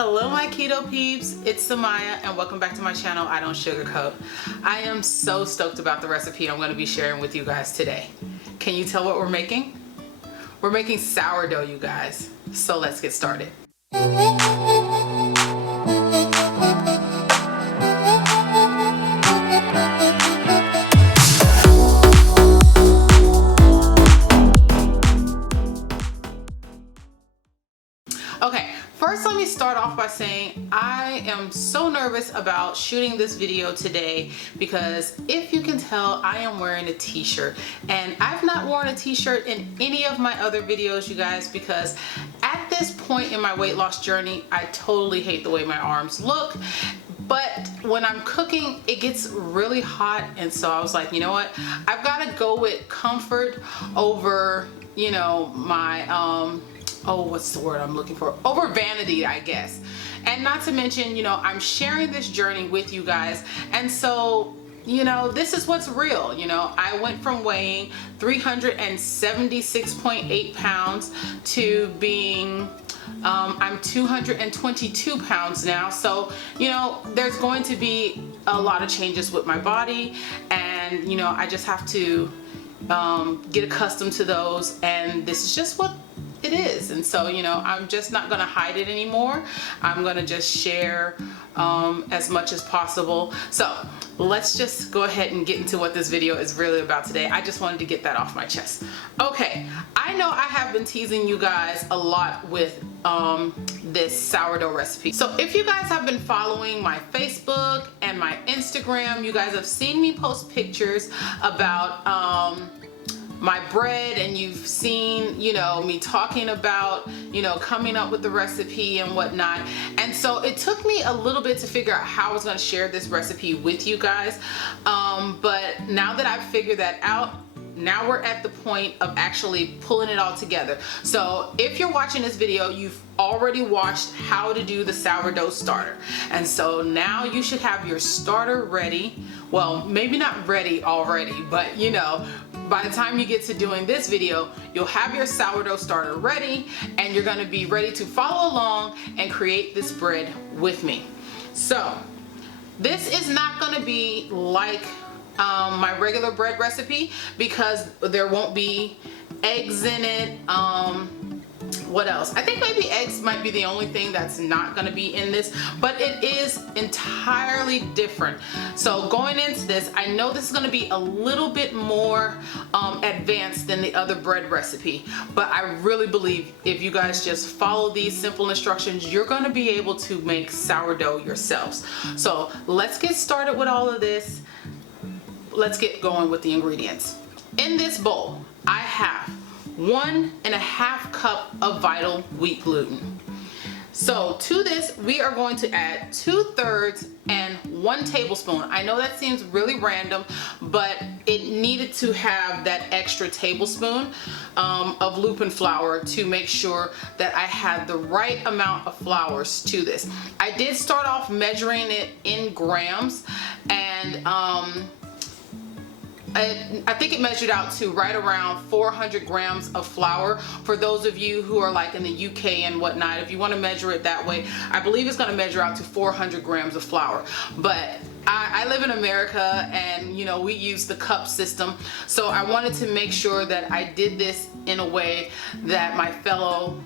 Hello my keto peeps, it's Samaya and welcome back to my channel, I Don't Sugarcoat. I am so stoked about the recipe I'm going to be sharing with you guys today. Can you tell what we're making? We're making sourdough, you guys. So let's get started. Okay, first let me start off by saying I am so nervous about shooting this video today because if you can tell, I am wearing a t-shirt and I've not worn a t-shirt in any of my other videos, you guys, because at this point in my weight loss journey, I totally hate the way my arms look. But when I'm cooking, it gets really hot, and so I was like, you know what? I've got to go with comfort over, you know, my what's the word I'm looking for? Over vanity, I guess. And not to mention, you know, I'm sharing this journey with you guys. And so, you know, this is what's real. You know, I went from weighing 376.8 pounds to being, I'm 222 pounds now. So, you know, there's going to be a lot of changes with my body. And, you know, I just have to get accustomed to those. And this is just what it is. And so, you know, I'm just not gonna hide it anymore. I'm gonna just share as much as possible. So let's just go ahead and get into what this video is really about today. I just wanted to get that off my chest. Okay, I know I have been teasing you guys a lot with this sourdough recipe. So if you guys have been following my Facebook and my Instagram, you guys have seen me post pictures about my bread, and you've seen, you know, me talking about, you know, coming up with the recipe and whatnot. And so it took me a little bit to figure out how I was going to share this recipe with you guys. But now that I've figured that out, now we're at the point of actually pulling it all together. So if you're watching this video, you've already watched how to do the sourdough starter. And so now you should have your starter ready. Well, maybe not ready already, but you know, by the time you get to doing this video, you'll have your sourdough starter ready and you're gonna be ready to follow along and create this bread with me. So this is not gonna be like my regular bread recipe because there won't be eggs in it. What else? I think maybe eggs might be the only thing that's not going to be in this, but it is entirely different. So going into this, I know this is going to be a little bit more advanced than the other bread recipe, but I really believe if you guys just follow these simple instructions, you're going to be able to make sourdough yourselves. So let's get started with all of this. Let's get going with the ingredients. In this bowl, I have 1.5 cup of vital wheat gluten. So to this, we are going to add 2/3 and 1 tablespoon. I know that seems really random, but it needed to have that extra tablespoon of Lupin flour to make sure that I had the right amount of flours to this. I did start off measuring it in grams, and I think it measured out to right around 400 grams of flour. For those of you who are like in the UK and whatnot, if you want to measure it that way, I believe it's going to measure out to 400 grams of flour. But I live in America, and you know, we use the cup system, so I wanted to make sure that I did this in a way that my fellow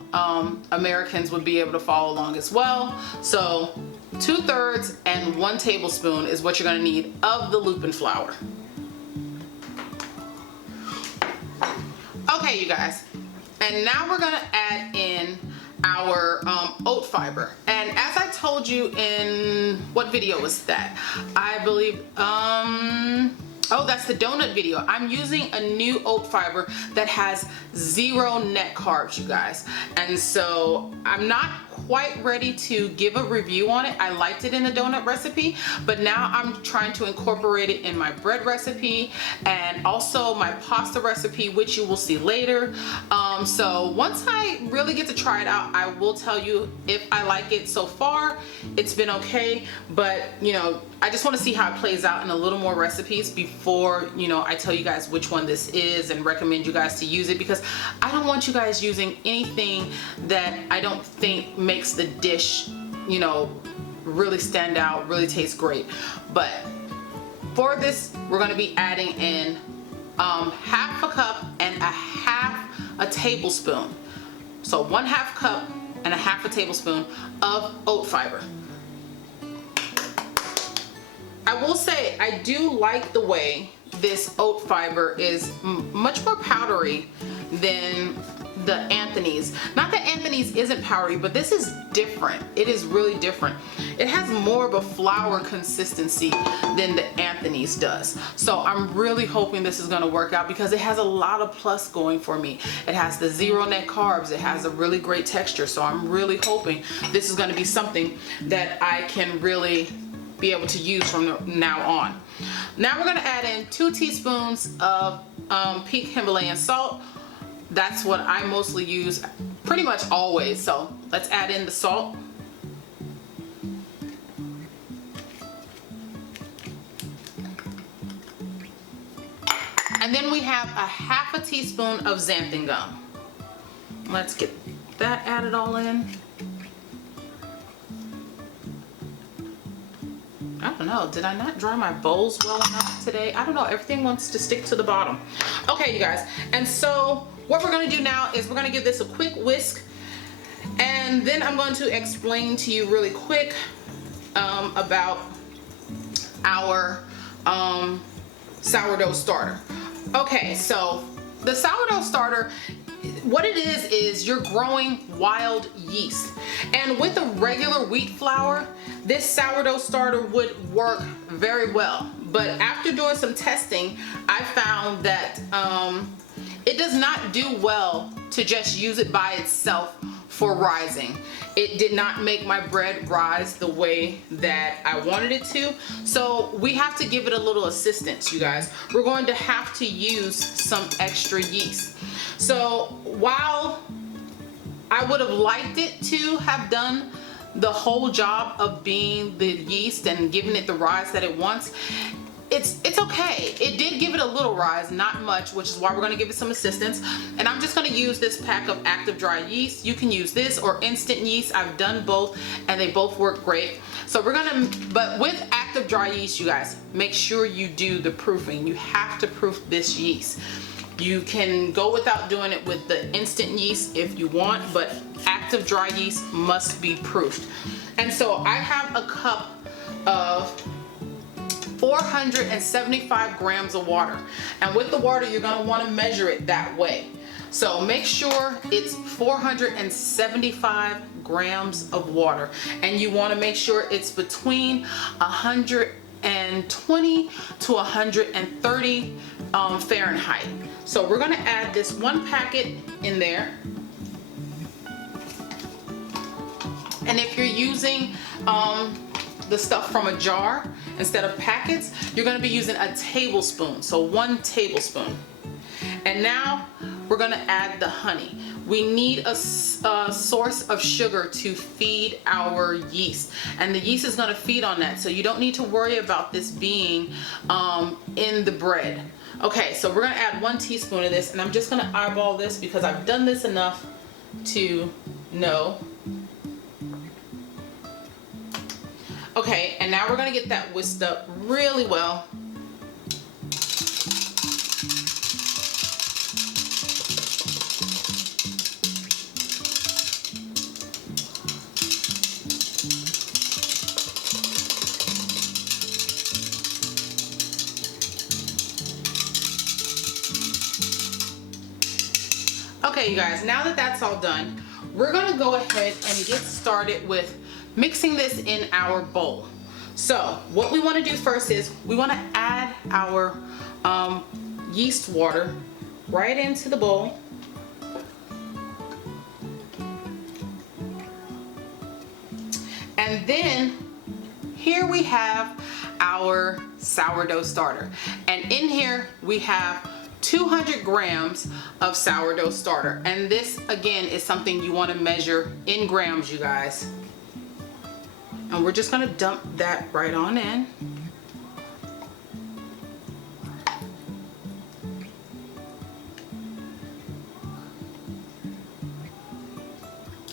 Americans would be able to follow along as well. So 2/3 and 1 tablespoon is what you're going to need of the Lupin flour. Okay, you guys, and now we're gonna add in our oat fiber. And as I told you in, what video was that? I believe, oh, that's the donut video. I'm using a new oat fiber that has 0 net carbs, you guys. And so I'm not quite ready to give a review on it. I liked it in the donut recipe, but now I'm trying to incorporate it in my bread recipe and also my pasta recipe, which you will see later. So once I really get to try it out, I will tell you if I like it. So far, it's been okay, but you know, I just want to see how it plays out in a little more recipes before, you know, I tell you guys which one this is and recommend you guys to use it, because I don't want you guys using anything that I don't think makes the dish you know, really stand out, really taste great. But for this, we're going to be adding in half a cup and a half a tablespoon. So 1/2 cup and a half a tablespoon of oat fiber. I will say I do like the way this oat fiber is much more powdery than the Anthony's. Not that Anthony's isn't powdery, but this is different. It is really different. It has more of a flour consistency than the Anthony's does. So I'm really hoping this is gonna work out because it has a lot of plus going for me. It has the 0 net carbs. It has a really great texture. So I'm really hoping this is gonna be something that I can really be able to use from now on. Now we're gonna add in 2 teaspoons of pink Himalayan salt. That's what I mostly use pretty much always. So let's add in the salt. And then we have a half a teaspoon of xanthan gum. Let's get that added all in. I don't know, did I not dry my bowls well enough today? I don't know, everything wants to stick to the bottom. Okay, you guys, and so what we're gonna do now is we're gonna give this a quick whisk, and then I'm going to explain to you really quick about our sourdough starter. Okay, so the sourdough starter, what it is you're growing wild yeast. And with a regular wheat flour, this sourdough starter would work very well. But after doing some testing, I found that it does not do well to just use it by itself for rising. It did not make my bread rise the way that I wanted it to. So we have to give it a little assistance, you guys. We're going to have to use some extra yeast. So while I would have liked it to have done the whole job of being the yeast and giving it the rise that it wants, it's okay. It did give it a little rise, not much, which is why we're gonna give it some assistance. And I'm just gonna use this pack of active dry yeast. You can use this or instant yeast. I've done both and they both work great. So we're gonna, but with active dry yeast, you guys, make sure you do the proofing. You have to proof this yeast. You can go without doing it with the instant yeast if you want, but active dry yeast must be proofed. And so I have a cup of 475 grams of water. And with the water, you're gonna wanna measure it that way. So make sure it's 475 grams of water. And you wanna make sure it's between 120 to 130 Fahrenheit. So we're gonna add this 1 packet in there. And if you're using the stuff from a jar instead of packets, you're gonna be using a tablespoon, so 1 tablespoon. And now we're gonna add the honey. We need a source of sugar to feed our yeast, and the yeast is gonna feed on that, so you don't need to worry about this being in the bread. Okay, so we're gonna add 1 teaspoon of this, and I'm just gonna eyeball this because I've done this enough to know. Okay, and now we're gonna get that whisked up really well. Okay, you guys, now that that's all done, we're gonna go ahead and get started with mixing this in our bowl. So what we want to do first is we want to add our yeast water right into the bowl. And then here we have our sourdough starter. And in here we have 200 grams of sourdough starter. And this again is something you want to measure in grams, you guys. And we're just gonna dump that right on in.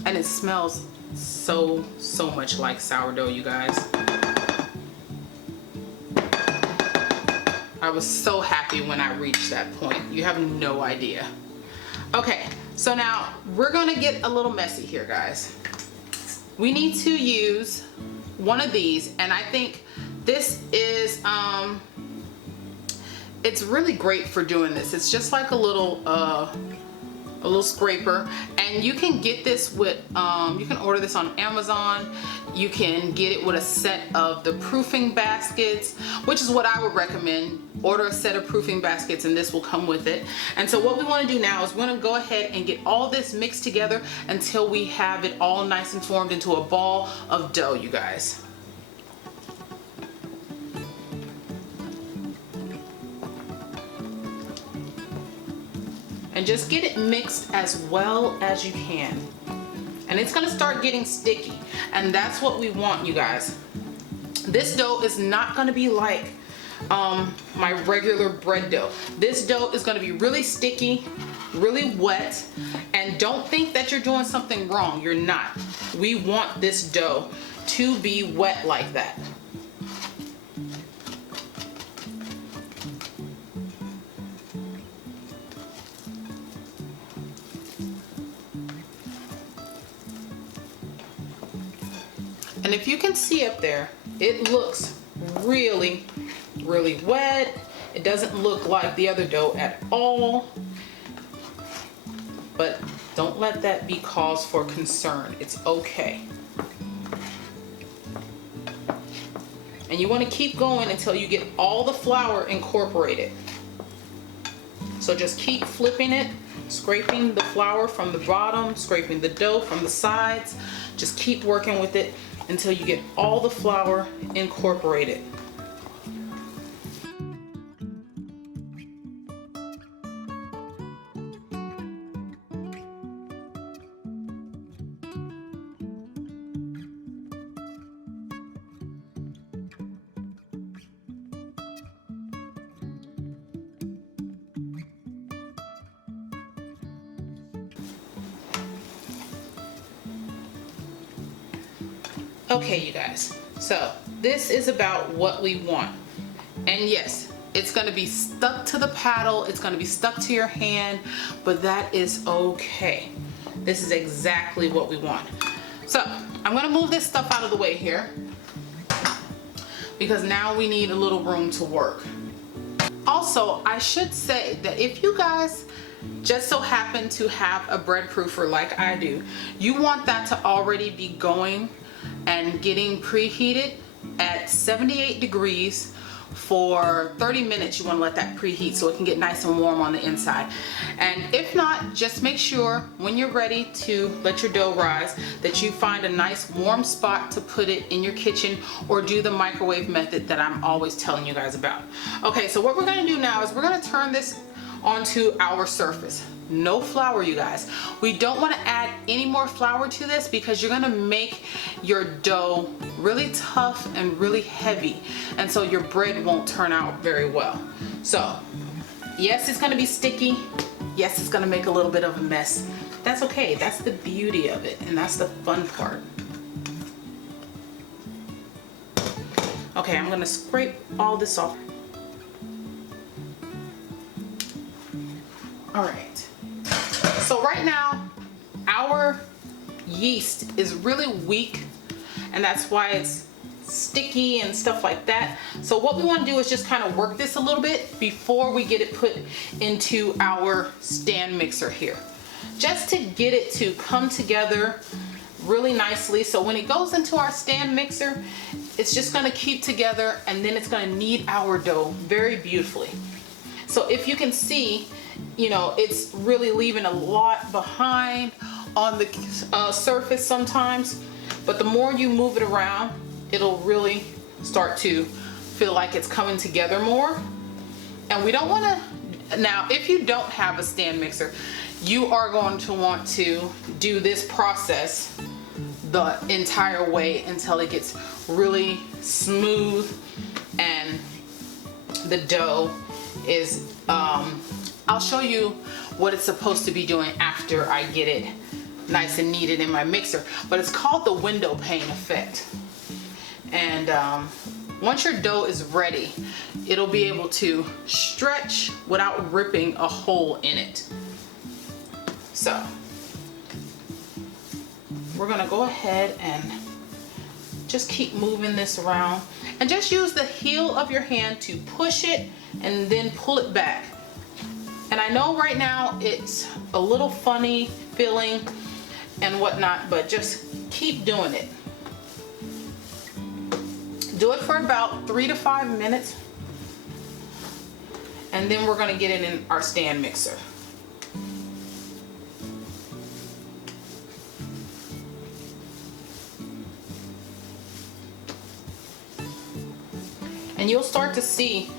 And it smells so much like sourdough, you guys. I was so happy when I reached that point. You have no idea. Okay, so now we're gonna get a little messy here, guys. We need to use one of these, and I think this is, it's really great for doing this. It's just like a little scraper, and you can get this with, you can order this on Amazon. You can get it with a set of the proofing baskets, which is what I would recommend. Order a set of proofing baskets and this will come with it. And so what we want to do now is we're going to go ahead and get all this mixed together until we have it all nice and formed into a ball of dough, you guys. And just get it mixed as well as you can. And it's gonna start getting sticky, and that's what we want, you guys. This dough is not gonna be like my regular bread dough. This dough is gonna be really sticky, really wet, and don't think that you're doing something wrong. You're not. We want this dough to be wet like that. And if you can see up there, it looks really, really wet. It doesn't look like the other dough at all. But don't let that be cause for concern. It's okay. And you want to keep going until you get all the flour incorporated. So just keep flipping it, scraping the flour from the bottom, scraping the dough from the sides. Just keep working with it until you get all the flour incorporated. Okay, you guys, so this is about what we want. And yes, it's gonna be stuck to the paddle, it's gonna be stuck to your hand, but that is okay. This is exactly what we want. So I'm gonna move this stuff out of the way here because now we need a little room to work. Also, I should say that if you guys just so happen to have a bread proofer like I do, you want that to already be going and getting preheated at 78 degrees for 30 minutes. You want to let that preheat so it can get nice and warm on the inside. And if not, just make sure when you're ready to let your dough rise that you find a nice warm spot to put it in your kitchen, or do the microwave method that I'm always telling you guys about. Okay, so what we're going to do now is we're going to turn this onto our surface. No flour, you guys. We don't want to add any more flour to this because you're going to make your dough really tough and really heavy, and so your bread won't turn out very well. So yes, it's going to be sticky. Yes, it's going to make a little bit of a mess. That's okay. That's the beauty of it, and that's the fun part. Okay, I'm going to scrape all this off. All right. So right now, our yeast is really weak, and that's why it's sticky and stuff like that. So what we want to do is just kind of work this a little bit before we get it put into our stand mixer here, just to get it to come together really nicely. So when it goes into our stand mixer, it's just going to keep together, and then it's going to knead our dough very beautifully. So if you can see, you know, it's really leaving a lot behind on the surface sometimes, but the more you move it around, it'll really start to feel like it's coming together more. And we don't want to, now if you don't have a stand mixer, you are going to want to do this process the entire way until it gets really smooth and the dough is I'll show you what it's supposed to be doing after I get it nice and kneaded in my mixer. But it's called the window pane effect. And once your dough is ready, it'll be able to stretch without ripping a hole in it. So we're gonna go ahead and just keep moving this around, and just use the heel of your hand to push it and then pull it back. And I know right now it's a little funny feeling and whatnot, but just keep doing it. Do it for about 3 to 5 minutes, and then we're gonna get it in our stand mixer. And you'll start to see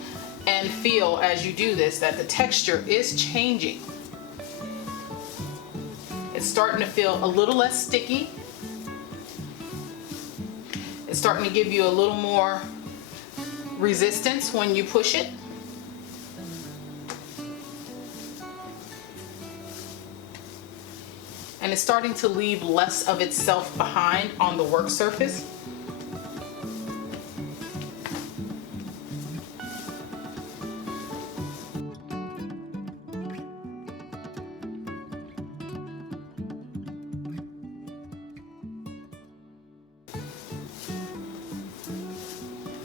and feel as you do this that the texture is changing. It's starting to feel a little less sticky. It's starting to give you a little more resistance when you push it. And it's starting to leave less of itself behind on the work surface.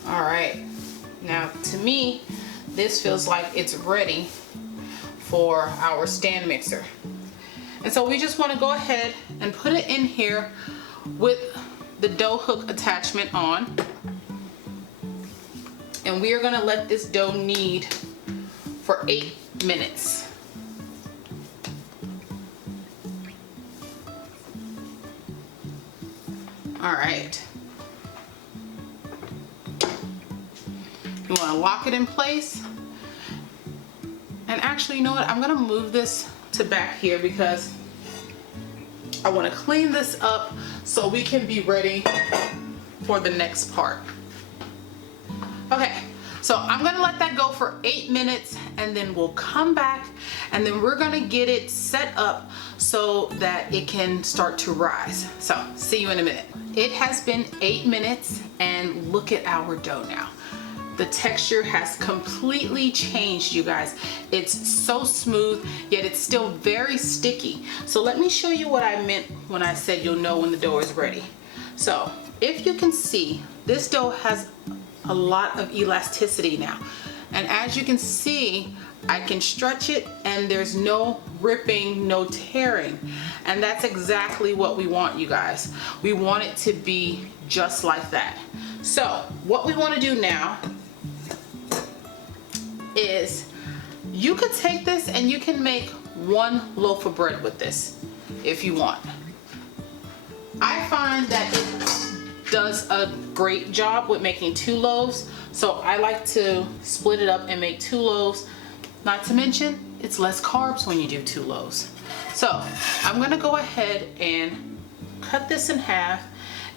All right, now to me, this feels like it's ready for our stand mixer. And so we just want to go ahead and put it in here with the dough hook attachment on. And we are going to let this dough knead for 8 minutes. All right. You want to lock it in place. And actually, you know what? I'm going to move this to back here because I want to clean this up so we can be ready for the next part. Okay, so I'm going to let that go for 8 minutes, and then we'll come back, and then we're going to get it set up so that it can start to rise. So see you in a minute. It has been 8 minutes, and look at our dough now. The texture has completely changed, you guys. It's so smooth, yet it's still very sticky. So let me show you what I meant when I said you'll know when the dough is ready. So if you can see, this dough has a lot of elasticity now. And as you can see, I can stretch it and there's no ripping, no tearing. And that's exactly what we want, you guys. We want it to be just like that. So what we want to do now is you could take this and you can make 1 loaf of bread with this if you want. I find that it does a great job with making 2 loaves, so I like to split it up and make 2 loaves. Not to mention, it's less carbs when you do 2 loaves. So I'm gonna go ahead and cut this in half,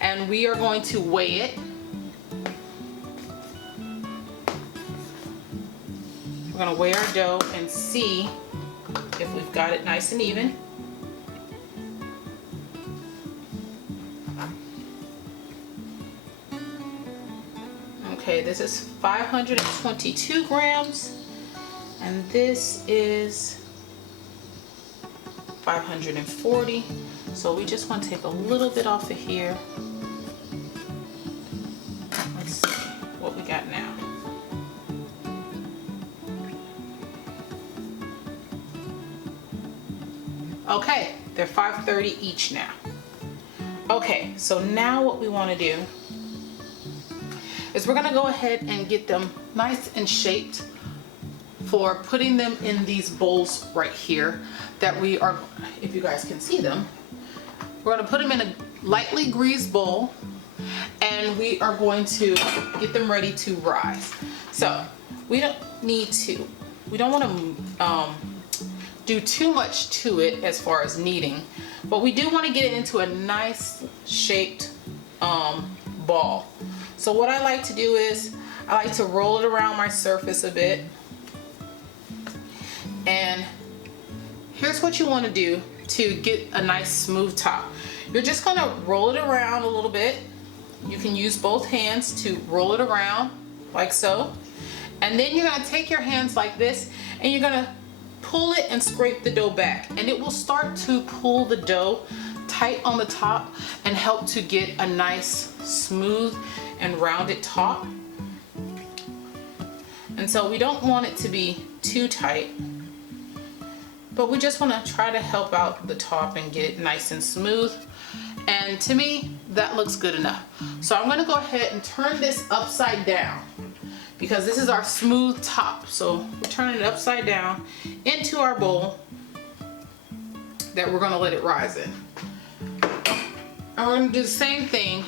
and we are going to weigh it. We're gonna weigh our dough and see if we've got it nice and even. Okay, this is 522 grams, and this is 540. So we just want to take a little bit off of here. Let's see what we got now. Okay, they're 530 each now. Okay, so now what we want to do is we're going to go ahead and get them nice and shaped for putting them in these bowls right here that we are, if you guys can see them, we're going to put them in a lightly greased bowl, and we are going to get them ready to rise. So we don't want to do too much to it as far as kneading, but we do want to get it into a nice shaped ball. So what I like to do is I like to roll it around my surface a bit, and here's what you want to do to get a nice smooth top. You're just gonna roll it around a little bit. You can use both hands to roll it around like so. And then you're gonna take your hands like this and you're gonna pull it and scrape the dough back. And it will start to pull the dough tight on the top and help to get a nice smooth and rounded top. And so we don't want it to be too tight, but we just want to try to help out the top and get it nice and smooth. And to me, that looks good enough. So I'm going to go ahead and turn this upside down because this is our smooth top. So we're turning it upside down into our bowl that we're going to let it rise in. And we're going to do the same thing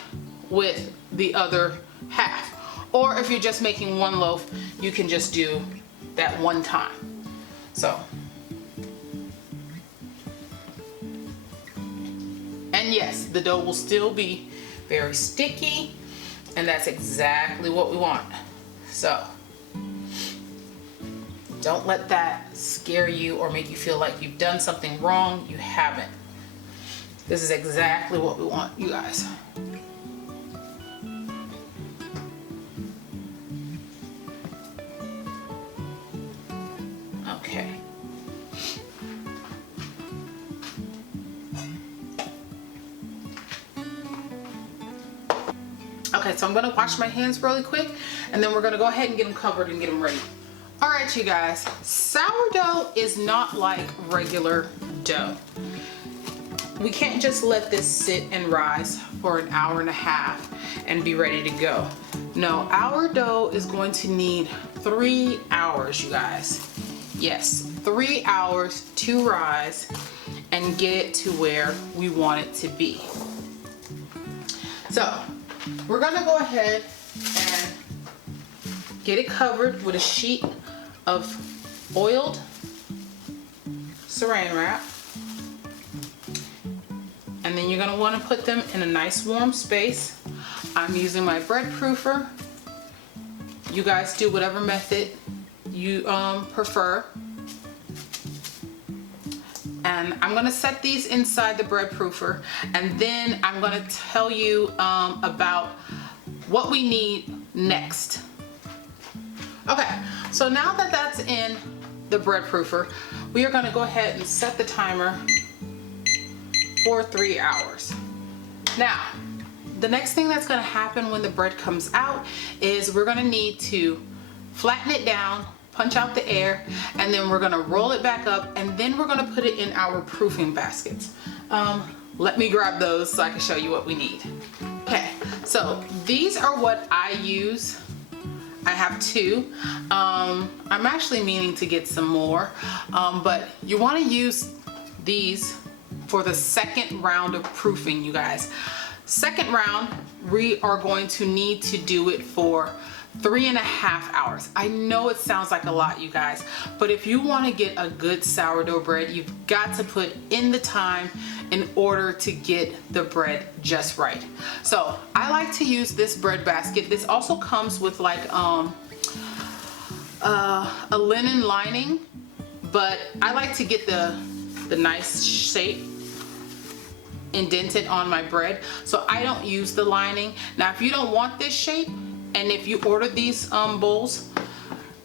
with the other half. Or if you're just making one loaf, you can just do that one time. So, and yes, the dough will still be very sticky, and that's exactly what we want. So, don't let that scare you or make you feel like you've done something wrong. You haven't. This is exactly what we want, you guys. Okay. Okay, so I'm gonna wash my hands really quick and then we're gonna go ahead and get them covered and get them ready. All right, you guys, sourdough is not like regular dough. We can't just let this sit and rise for an hour and a half and be ready to go. No, our dough is going to need 3 hours, you guys. Yes, 3 hours to rise and get it to where we want it to be. So, we're gonna go ahead and get it covered with a sheet of oiled saran wrap. And then you're gonna wanna put them in a nice warm space. I'm using my bread proofer. You guys do whatever method you prefer. And I'm gonna set these inside the bread proofer, and then I'm gonna tell you about what we need next. Okay, so now that that's in the bread proofer, we are gonna go ahead and set the timer for 3 hours. Now, the next thing that's gonna happen when the bread comes out is we're gonna need to flatten it down, punch out the air, and then we're gonna roll it back up, and then we're gonna put it in our proofing baskets. Let me grab those so I can show you what we need. Okay, so these are what I use. I have 2. I'm actually meaning to get some more, but you wanna use these for the second round of proofing, you guys. Second round, we are going to need to do it for 3.5 hours. I know it sounds like a lot, you guys, but if you want to get a good sourdough bread, you've got to put in the time in order to get the bread just right. So I like to use this bread basket. This also comes with like a linen lining, but I like to get the nice shape indented on my bread, so I don't use the lining. Now if you don't want this shape, and if you order these bowls,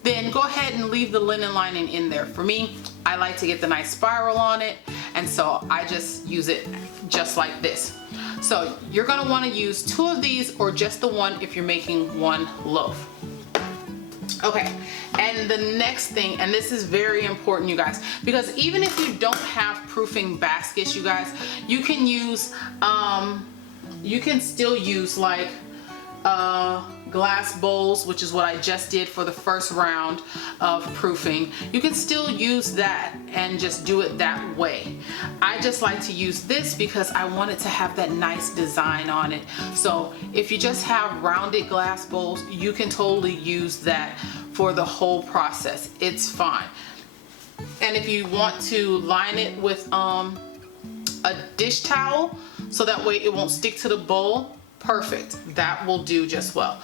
then go ahead and leave the linen lining in there. For me, I like to get the nice spiral on it, and so I just use it just like this. So you're gonna wanna use 2 of these or just the one if you're making 1 loaf. Okay, and the next thing, and this is very important, you guys, because even if you don't have proofing baskets, you guys, you can use, you can still use like glass bowls, which is what I just did for the first round of proofing. You can still use that and just do it that way. I just like to use this because I want it to have that nice design on it. So if you just have rounded glass bowls, you can totally use that for the whole process. It's fine. And if you want to line it with a dish towel so that way it won't stick to the bowl, perfect, that will do just well.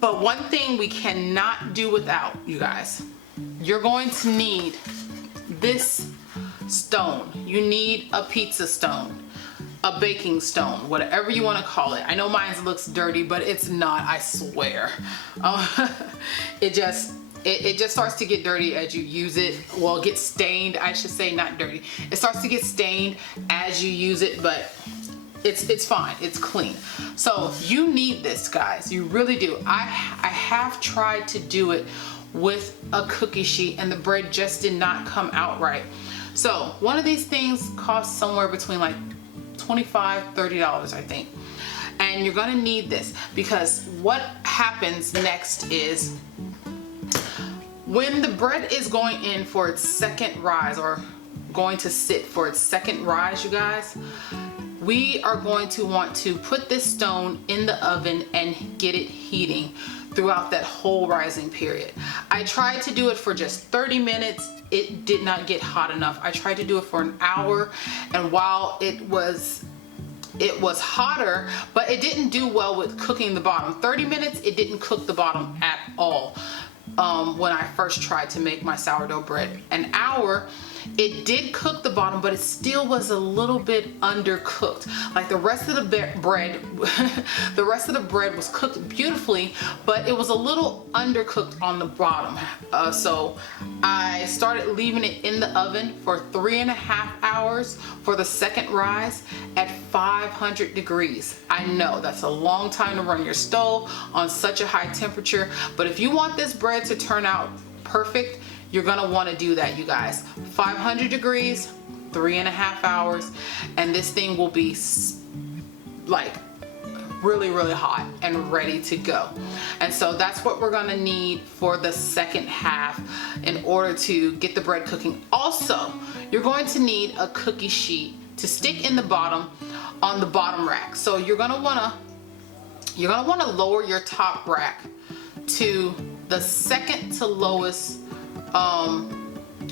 But one thing we cannot do without, you guys, you're going to need this stone. You need a pizza stone, a baking stone, whatever you want to call it. I know mine looks dirty, but it's not, I swear. It just starts to get dirty as you use it. Well, get stained, I should say, not dirty. It starts to get stained as you use it, but it's fine, it's clean. So you need this, guys, you really do. I have tried to do it with a cookie sheet and the bread just did not come out right. So one of these things costs somewhere between like $25–30, I think. And you're gonna need this because what happens next is when the bread is going in for its second rise, or going to sit for its second rise, you guys, we are going to want to put this stone in the oven and get it heating throughout that whole rising period. I tried to do it for just 30 minutes. It did not get hot enough. I tried to do it for an hour, and while it was hotter, but it didn't do well with cooking the bottom. 30 minutes, it didn't cook the bottom at all. When I first tried to make my sourdough bread. An hour, it did cook the bottom, but it still was a little bit undercooked. Like the rest of the bread, the rest of the bread was cooked beautifully, but it was a little undercooked on the bottom. So I started leaving it in the oven for 3.5 hours for the second rise at 500 degrees. I know that's a long time to run your stove on such a high temperature, but if you want this bread to turn out perfect, you're gonna want to do that, you guys. 500 degrees, 3.5 hours, and this thing will be like really, really hot and ready to go. And so that's what we're gonna need for the second half in order to get the bread cooking. Also, you're going to need a cookie sheet to stick in the bottom on the bottom rack. So you're gonna wanna lower your top rack to the second to lowest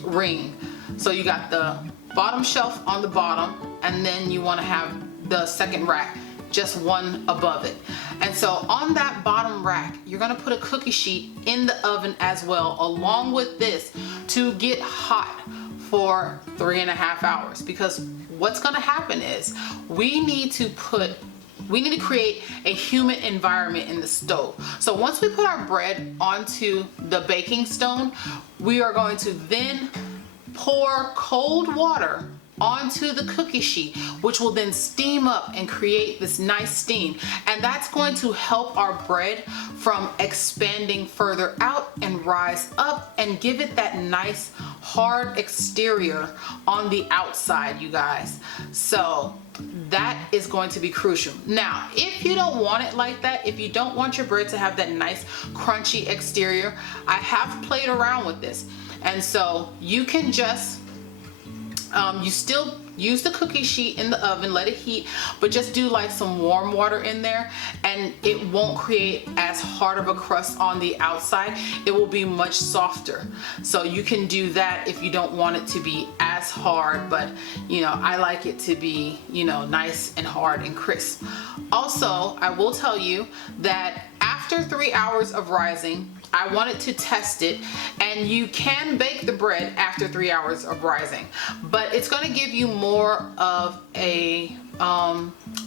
ring. So you got the bottom shelf on the bottom, and then you want to have the second rack just one above it. And so on that bottom rack, you're going to put a cookie sheet in the oven as well, along with this, to get hot for 3.5 hours. Because what's going to happen is we need to create a humid environment in the stove. So once we put our bread onto the baking stone, we are going to then pour cold water onto the cookie sheet, which will then steam up and create this nice steam. And that's going to help our bread from expanding further out and rise up and give it that nice hard exterior on the outside, you guys. So that is going to be crucial. Now, if you don't want it like that, if you don't want your bread to have that nice crunchy exterior, I have played around with this. And so you can just you still use the cookie sheet in the oven, let it heat, but just do like some warm water in there, and it won't create as hard of a crust on the outside. It will be much softer. So you can do that if you don't want it to be as hard, but you know, I like it to be, you know, nice and hard and crisp. Also, I will tell you that after 3 hours of rising, I wanted to test it, and you can bake the bread after 3 hours of rising, but it's going to give you more of a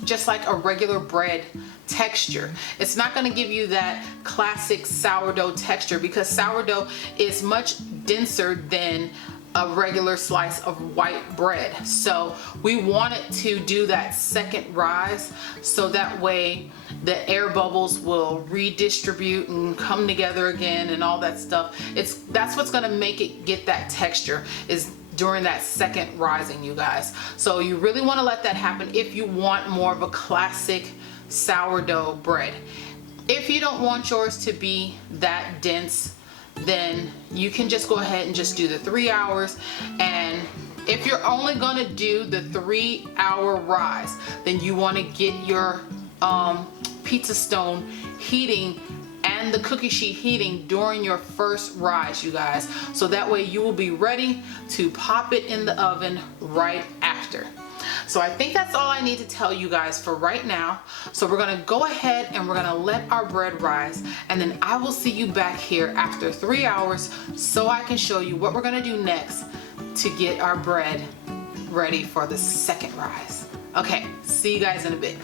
just like a regular bread texture. It's not going to give you that classic sourdough texture, because sourdough is much denser than a regular slice of white bread. So we want it to do that second rise, so that way the air bubbles will redistribute and come together again and all that stuff. That's what's going to make it get that texture, is during that second rising, you guys. So you really want to let that happen if you want more of a classic sourdough bread. If you don't want yours to be that dense, then you can just go ahead and just do the 3 hours. And if you're only going to do the 3 hour rise, then you want to get your pizza stone heating and the cookie sheet heating during your first rise, you guys. So that way you will be ready to pop it in the oven right after. So I think that's all I need to tell you guys for right now. So we're gonna go ahead and we're gonna let our bread rise, and then I will see you back here after 3 hours so I can show you what we're gonna do next to get our bread ready for the second rise. Okay, see you guys in a bit.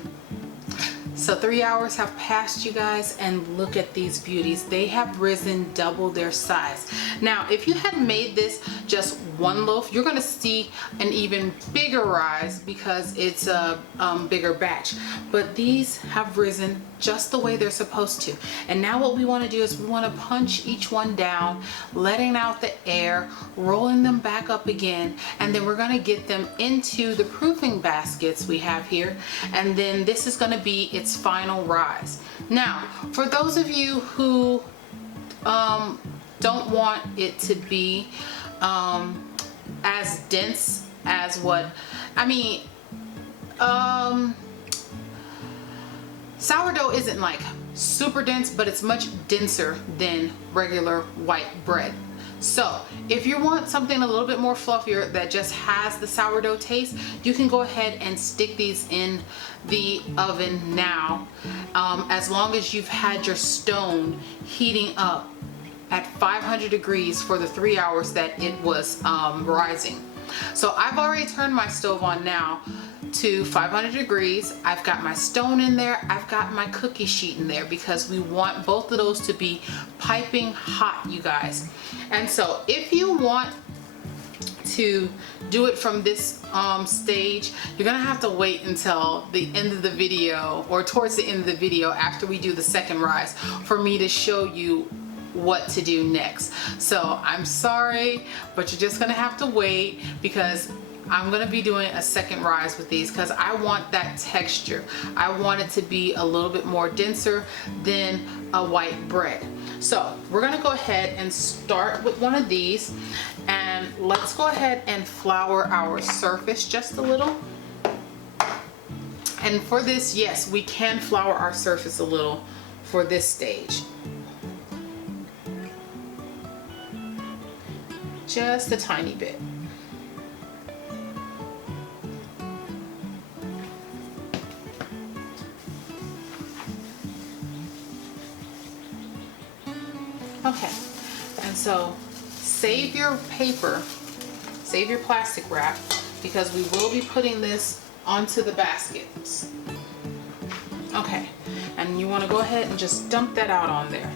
So 3 hours have passed, you guys, and look at these beauties. They have risen double their size. Now, if you had made this just one loaf, you're gonna see an even bigger rise because it's a bigger batch. But these have risen just the way they're supposed to. And now what we wanna do is we wanna punch each one down, letting out the air, rolling them back up again, and then we're gonna get them into the proofing baskets we have here. And then this is gonna be its final rise. Now, for those of you who don't want it to be as dense as what, I mean, sourdough isn't like super dense, but it's much denser than regular white bread. So if you want something a little bit more fluffier that just has the sourdough taste, you can go ahead and stick these in the oven now, as long as you've had your stone heating up at 500 degrees for the 3 hours that it was rising. So I've already turned my stove on now to 500 degrees. I've got my stone in there. I've got my cookie sheet in there because we want both of those to be piping hot, you guys. And so if you want to do it from this stage, you're gonna have to wait until the end of the video, or towards the end of the video after we do the second rise, for me to show you what to do next. So I'm sorry, but you're just gonna have to wait because I'm gonna be doing a second rise with these because I want that texture. I want it to be a little bit more denser than a white bread. So we're gonna go ahead and start with one of these, and let's go ahead and flour our surface just a little. And for this, yes, we can flour our surface a little for this stage. Just a tiny bit. Okay, and so save your paper, save your plastic wrap, because we will be putting this onto the baskets. Okay, and you want to go ahead and just dump that out on there.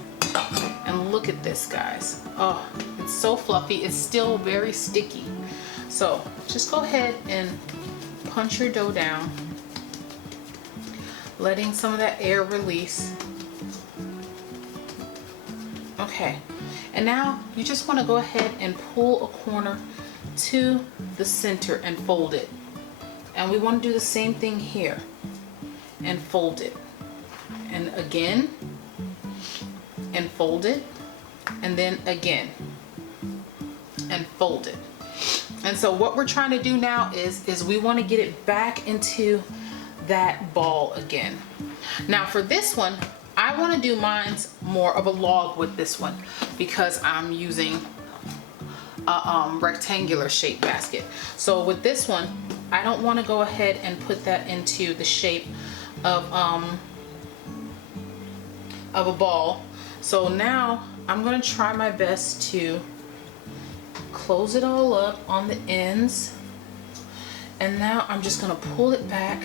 And look at this, guys. Oh, it's so fluffy. It's still very sticky. So just go ahead and punch your dough down, letting some of that air release. Okay, and now you just want to go ahead and pull a corner to the center and fold it. And we want to do the same thing here and fold it. And again, and fold it, and then again and fold it. And so what we're trying to do now is we want to get it back into that ball again. Now for this one, I want to do mine's more of a log with this one because I'm using a rectangular shaped basket. So with this one, I don't want to go ahead and put that into the shape of a ball. So now I'm going to try my best to close it all up on the ends, and now I'm just going to pull it back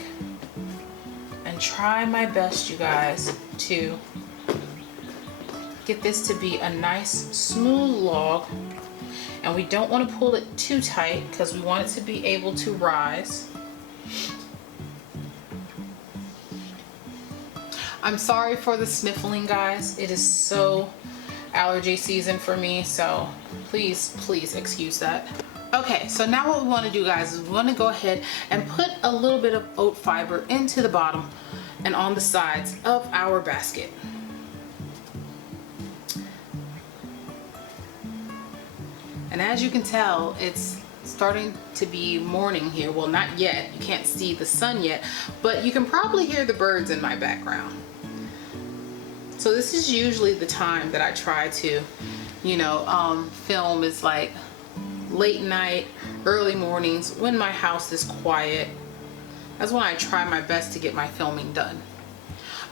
and try my best, you guys, to get this to be a nice smooth log. And we don't want to pull it too tight because we want it to be able to rise. I'm sorry for the sniffling, guys. It is so allergy season for me, so please excuse that. Okay, so now what we want to do, guys, is we want to go ahead and put a little bit of oat fiber into the bottom and on the sides of our basket. And as you can tell, it's starting to be morning here. Well, not yet. You can't see the sun yet, but you can probably hear the birds in my background. So this is usually the time that I try to, film, is like late night, early mornings when my house is quiet. That's when I try my best to get my filming done.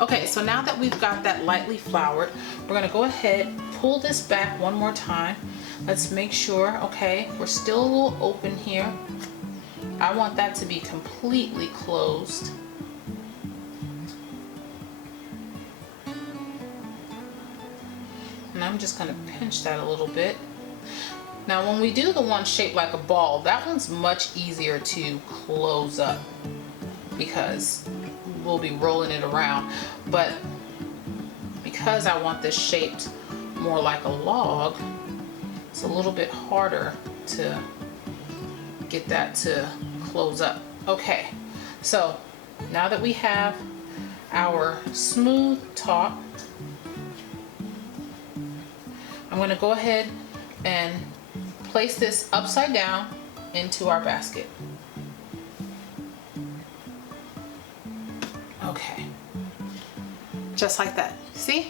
Okay, so now that we've got that lightly floured, we're gonna go ahead, pull this back one more time. Let's make sure, okay, we're still a little open here. I want that to be completely closed. And I'm just gonna pinch that a little bit. Now when we do the one shaped like a ball, that one's much easier to close up because we'll be rolling it around. But because I want this shaped more like a log, it's a little bit harder to get that to close up. Okay, so now that we have our smooth top, I'm going to go ahead and place this upside down into our basket. Okay, just like that. See?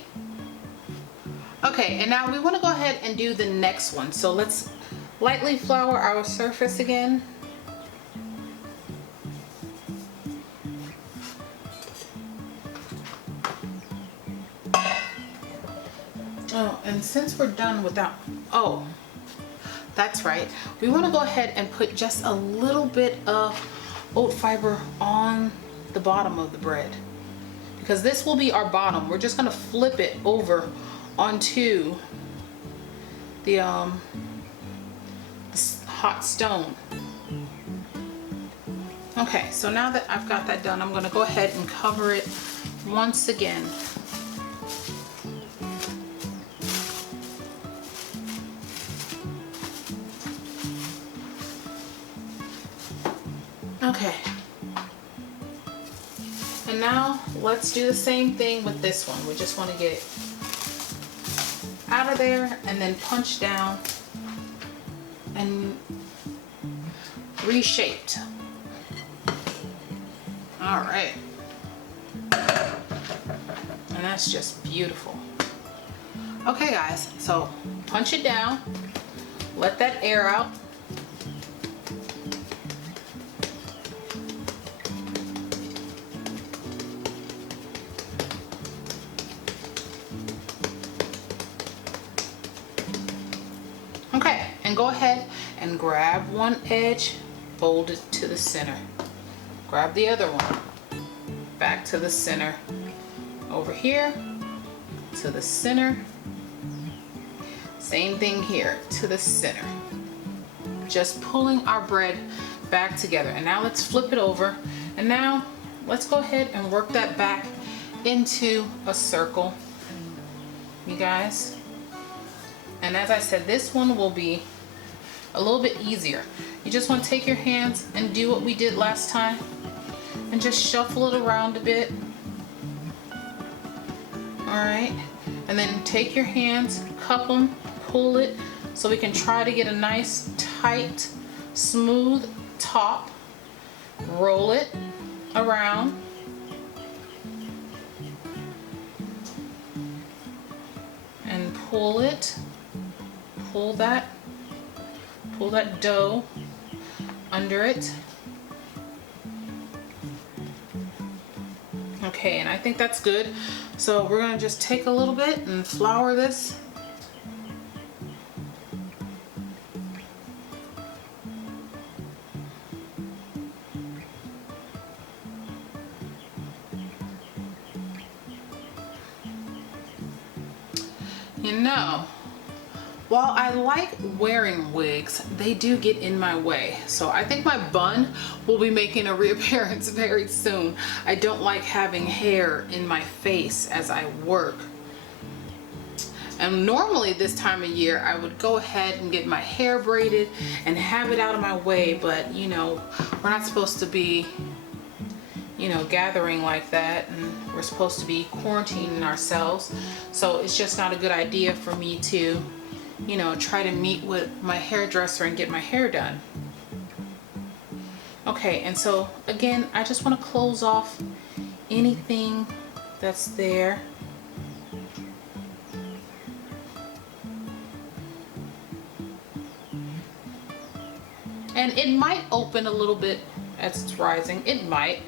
Okay, and now we want to go ahead and do the next one. So let's lightly flour our surface again. Oh, and since we're done with that, oh, that's right. We want to go ahead and put just a little bit of oat fiber on the bottom of the bread, because this will be our bottom. We're just going to flip it over onto the hot stone. Okay, so now that I've got that done, I'm going to go ahead and cover it once again. Okay, and now let's do the same thing with this one. We just want to get it out of there and then punch down and reshaped. All right, and that's just beautiful. Okay guys, so punch it down, let that air out. Okay, and go ahead and grab one edge, fold it to the center. Grab the other one, back to the center. Over here, to the center. Same thing here, to the center. Just pulling our bread back together. And now let's flip it over. And now let's go ahead and work that back into a circle, you guys. And as I said, this one will be a little bit easier. You just want to take your hands and do what we did last time and just shuffle it around a bit. Alright, and then take your hands, cup them, pull it so we can try to get a nice, tight, smooth top. Roll it around. And pull it. Pull that dough under it. Okay, and I think that's good. So we're gonna just take a little bit and flour this. You know, while I like wearing wigs, they do get in my way. So I think my bun will be making a reappearance very soon. I don't like having hair in my face as I work. And normally this time of year, I would go ahead and get my hair braided and have it out of my way. But you know, we're not supposed to be, you know, gathering like that, and we're supposed to be quarantining ourselves. So it's just not a good idea for me to, you know, try to meet with my hairdresser and get my hair done. Okay, and so again, I just want to close off anything that's there. And it might open a little bit as it's rising, it might,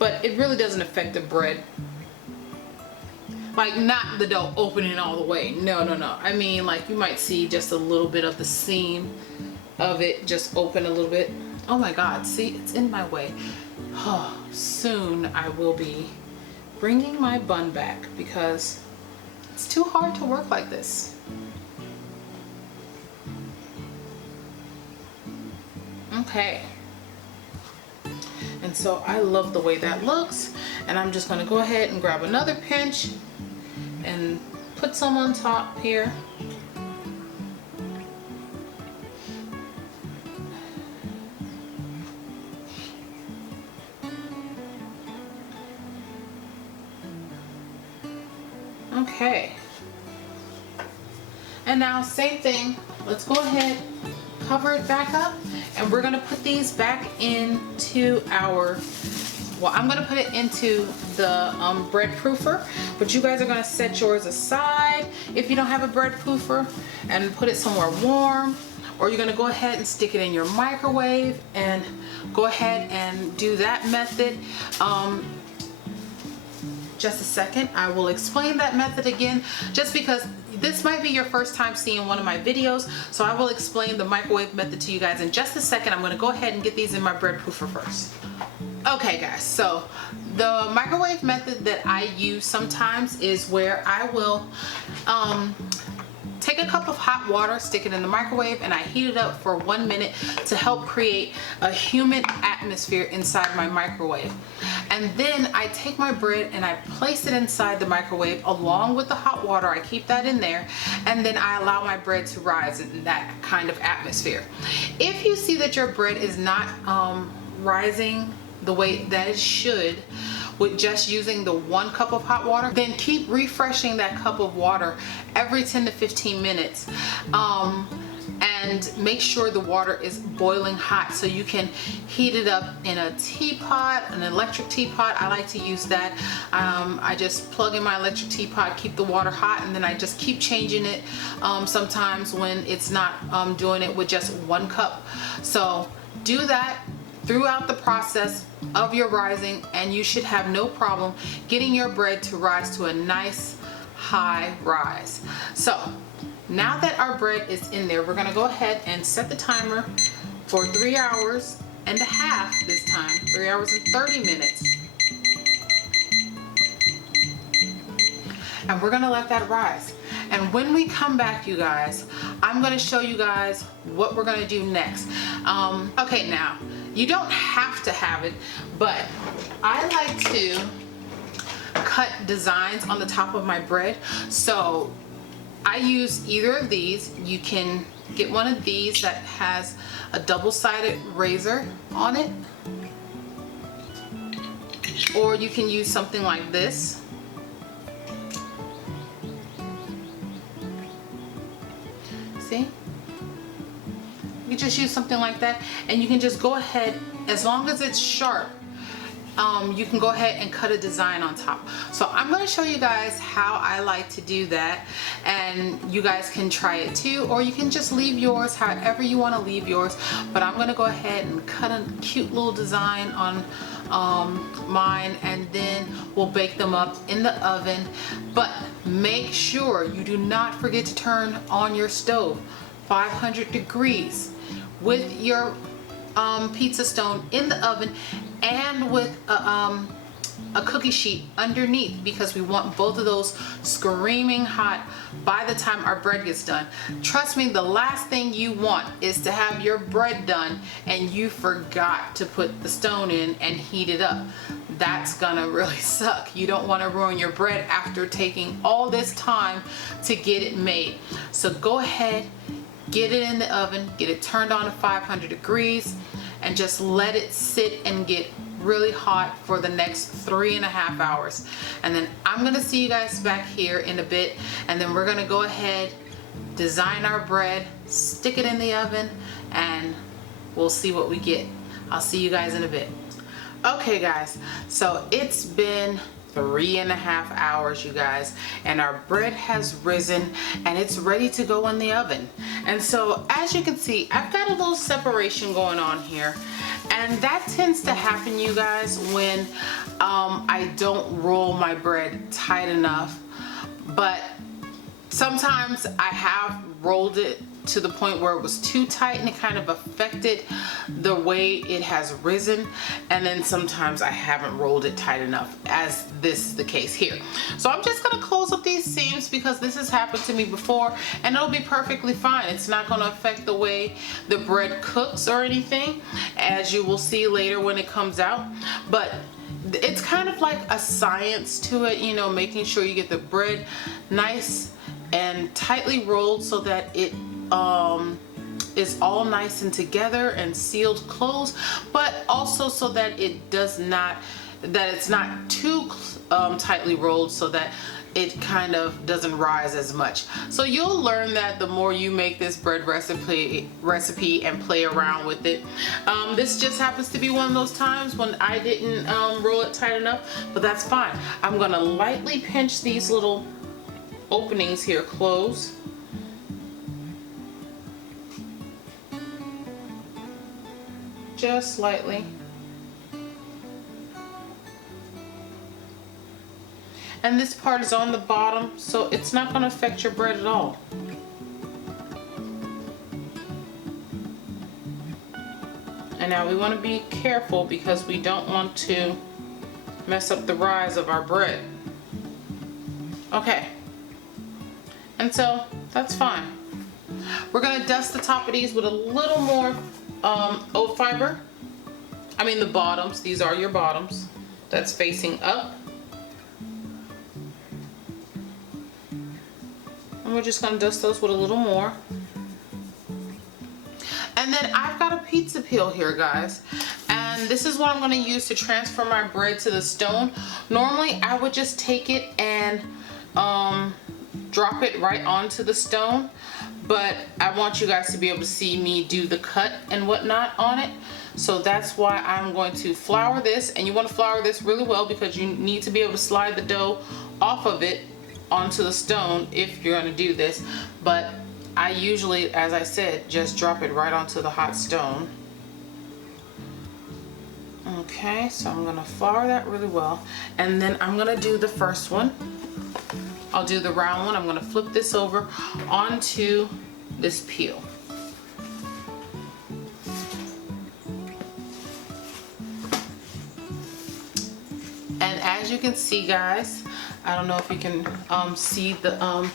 but it really doesn't affect the bread. Like, not the dough opening all the way. No, no, no. I mean, like, you might see just a little bit of the seam of it just open a little bit. Oh my God, see, it's in my way. Oh, soon I will be bringing my bun back because it's too hard to work like this. Okay. And so I love the way that looks, and I'm just gonna go ahead and grab another pinch and put some on top here. Okay. And now same thing, let's go ahead, cover it back up, and we're gonna put these back into our, well, I'm gonna put it into the bread proofer, but you guys are gonna set yours aside if you don't have a bread proofer and put it somewhere warm, or you're gonna go ahead and stick it in your microwave and go ahead and do that method. Just a second, I will explain that method again, just because this might be your first time seeing one of my videos, so I will explain the microwave method to you guys in just a second. I'm gonna go ahead and get these in my bread proofer first. Okay guys, so the microwave method that I use sometimes is where I will take a cup of hot water, stick it in the microwave, and I heat it up for 1 minute to help create a humid atmosphere inside my microwave. And then I take my bread and I place it inside the microwave along with the hot water. I keep that in there, and then I allow my bread to rise in that kind of atmosphere. If you see that your bread is not rising the way that it should with just using the 1 cup of hot water, then keep refreshing that cup of water every 10 to 15 minutes. And make sure the water is boiling hot so you can heat it up in a teapot, an electric teapot. I like to use that. I just plug in my electric teapot, keep the water hot, and then I just keep changing it sometimes when it's not doing it with just 1 cup. So do that throughout the process of your rising, and you should have no problem getting your bread to rise to a nice high rise. So now that our bread is in there, we're gonna go ahead and set the timer for 3 hours and a half this time, 3 hours and 30 minutes. And we're gonna let that rise. And when we come back, you guys, I'm gonna show you guys what we're gonna do next. Okay, now, you don't have to have it, but I like to cut designs on the top of my bread. So I use either of these. You can get one of these that has a double-sided razor on it, or you can use something like this. See? You can just use something like that, and you can just go ahead, as long as it's sharp, you can go ahead and cut a design on top. So I'm going to show you guys how I like to do that, and you guys can try it too, or you can just leave yours however you want to leave yours. But I'm going to go ahead and cut a cute little design on mine, and then we'll bake them up in the oven. But make sure you do not forget to turn on your stove 500 degrees with your pizza stone in the oven, and with a cookie sheet underneath, because we want both of those screaming hot by the time our bread gets done. Trust me, the last thing you want is to have your bread done and you forgot to put the stone in and heat it up. That's gonna really suck. You don't want to ruin your bread after taking all this time to get it made. So go ahead, get it in the oven, get it turned on to 500 degrees, and just let it sit and get really hot for the next 3.5 hours. And then I'm gonna see you guys back here in a bit, and then we're gonna go ahead, design our bread, stick it in the oven, and we'll see what we get. I'll see you guys in a bit. Okay guys, so it's been 3.5 hours, you guys, and our bread has risen and it's ready to go in the oven. And so as you can see, I've got a little separation going on here, and that tends to happen, you guys, when I don't roll my bread tight enough. But sometimes I have rolled it to the point where it was too tight and it kind of affected the way it has risen. And then sometimes I haven't rolled it tight enough, as this is the case here. So I'm just gonna close up these seams because this has happened to me before, and it'll be perfectly fine. It's not gonna affect the way the bread cooks or anything, as you will see later when it comes out. But it's kind of like a science to it, you know, making sure you get the bread nice and tightly rolled so that it is all nice and together and sealed closed, but also so that it does not, that it's not too tightly rolled so that it kind of doesn't rise as much. So you'll learn that the more you make this bread recipe and play around with it. This just happens to be one of those times when I didn't roll it tight enough, but that's fine. I'm gonna lightly pinch these little openings here close. Just lightly. And this part is on the bottom, so it's not going to affect your bread at all. And now we want to be careful because we don't want to mess up the rise of our bread. Okay. And so that's fine. We're going to dust the top of these with a little more oat fiber. I mean the bottoms. These are your bottoms. That's facing up. And we're just going to dust those with a little more. And then I've got a pizza peel here, guys. And this is what I'm going to use to transfer my bread to the stone. Normally, I would just take it and drop it right onto the stone. But I want you guys to be able to see me do the cut and whatnot on it. So that's why I'm going to flour this. And you want to flour this really well because you need to be able to slide the dough off of it onto the stone if you're going to do this. But I usually, as I said, just drop it right onto the hot stone. Okay, so I'm going to flour that really well. And then I'm going to do the first one. I'll do the round one. I'm going to flip this over onto this peel. And as you can see, guys, I don't know if you can see the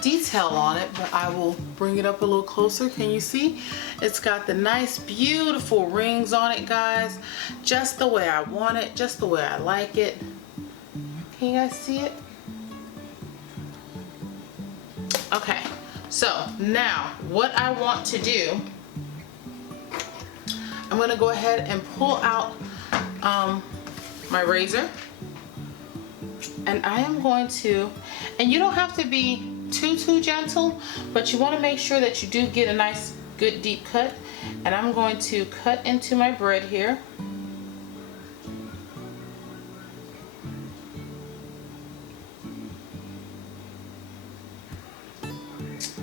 detail on it, but I will bring it up a little closer. Can you see? It's got the nice, beautiful rings on it, guys. Just the way I want it, just the way I like it. Can you guys see it? Okay, so now what I want to do, I'm gonna go ahead and pull out my razor. And I am going to, and you don't have to be too gentle, but you want to make sure that you do get a nice, good deep cut. And I'm going to cut into my bread here.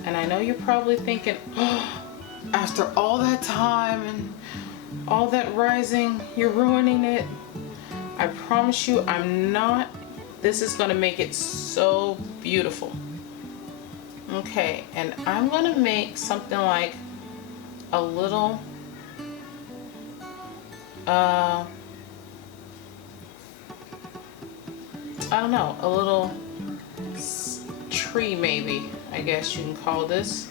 And I know you're probably thinking, oh, after all that time and all that rising, you're ruining it. I promise you I'm not. This is going to make it so beautiful. Okay, and I'm going to make something like a little I don't know, a little tree maybe, I guess you can call this.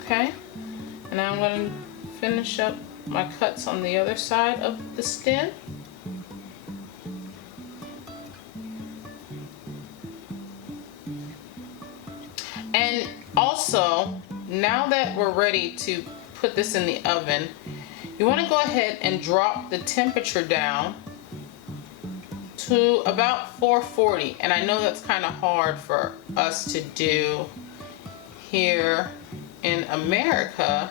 Okay, and now I'm going to finish up my cuts on the other side of the stem. And also, now that we're ready to put this in the oven, you want to go ahead and drop the temperature down to about 440. And I know that's kind of hard for us to do here in America,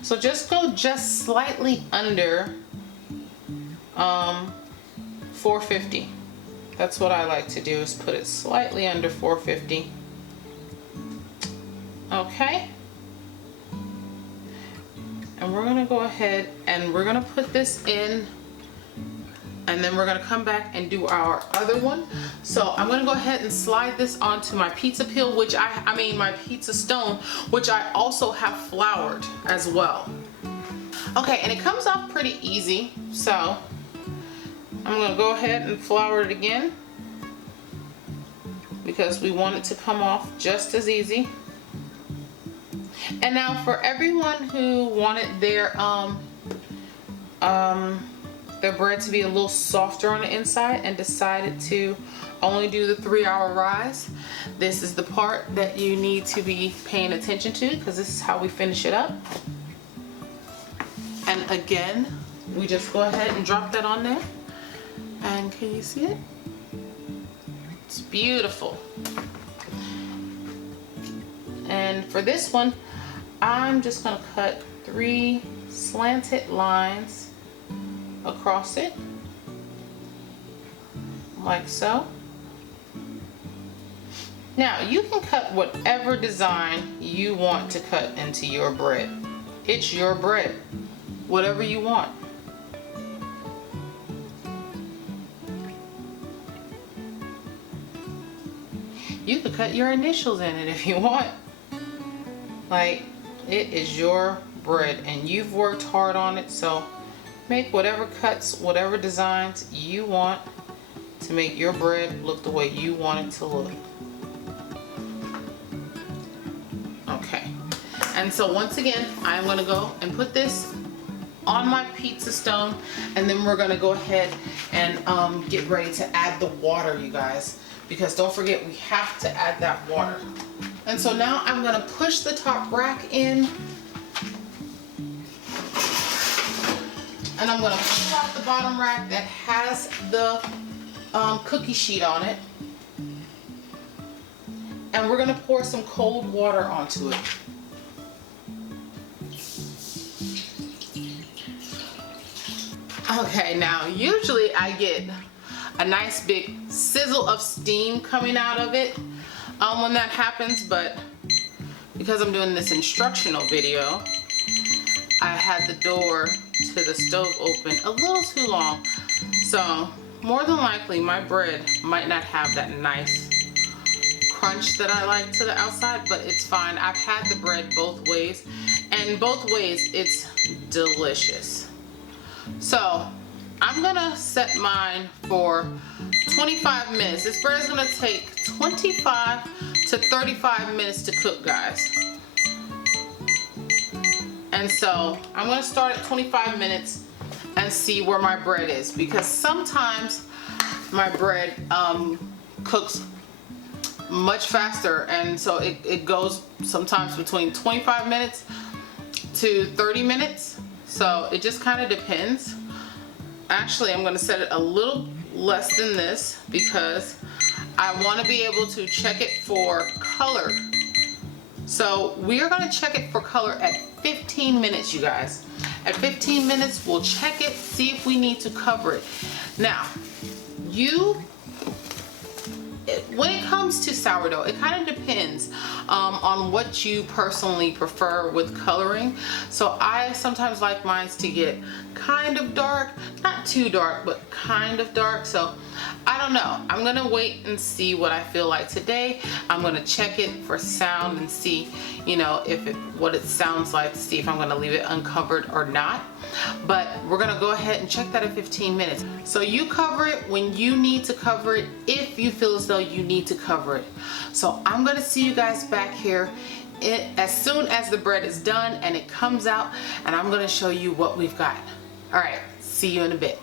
so just go just slightly under 450. That's what I like to do, is put it slightly under 450. Okay, we're gonna go ahead and we're gonna put this in, and then we're gonna come back and do our other one. So I'm gonna go ahead and slide this onto my pizza peel, which I mean my pizza stone, which I also have floured as well. Okay, and it comes off pretty easy, so I'm gonna go ahead and flour it again because we want it to come off just as easy. And now for everyone who wanted their bread to be a little softer on the inside and decided to only do the 3-hour rise, this is the part that you need to be paying attention to, because this is how we finish it up. And again, we just go ahead and drop that on there. And can you see it? It's beautiful. And for this one, I'm just gonna cut 3 slanted lines across it, like so. Now, you can cut whatever design you want to cut into your bread. It's your bread, whatever you want. You could cut your initials in it if you want. Like, it is your bread and you've worked hard on it, so make whatever cuts, whatever designs you want to make your bread look the way you want it to look. Okay, and so once again, I'm gonna go and put this on my pizza stone, and then we're gonna go ahead and get ready to add the water, you guys, because don't forget, we have to add that water. And so now I'm gonna push the top rack in, and I'm gonna pull out the bottom rack that has the cookie sheet on it, and we're gonna pour some cold water onto it. Okay, now usually I get a nice big sizzle of steam coming out of it when that happens, but because I'm doing this instructional video, I had the door to the stove open a little too long, so more than likely my bread might not have that nice crunch that I like to the outside, but it's fine. I've had the bread both ways, and both ways it's delicious. So I'm gonna set mine for 25 minutes. This bread is gonna take 25 to 35 minutes to cook, guys. And so I'm gonna start at 25 minutes and see where my bread is, because sometimes my bread cooks much faster, and so it goes sometimes between 25 minutes to 30 minutes. So it just kind of depends. Actually, I'm gonna set it a little less than this because I wanna be able to check it for color. So we are gonna check it for color at 15 minutes, you guys. At 15 minutes, we'll check it, see if we need to cover it. Now, when it comes to sourdough, it kind of depends on what you personally prefer with coloring. So I sometimes like mine to get kind of dark, not too dark, but kind of dark. So I don't know. I'm gonna wait and see what I feel like today. I'm gonna check it for sound and see, you know, what it sounds like, to see if I'm gonna leave it uncovered or not. But we're gonna go ahead and check that at 15 minutes. So you cover it when you need to cover it, if you feel as though you need to cover it. So I'm gonna see you guys back here as soon as the bread is done and it comes out, and I'm gonna show you what we've got. All right, see you in a bit.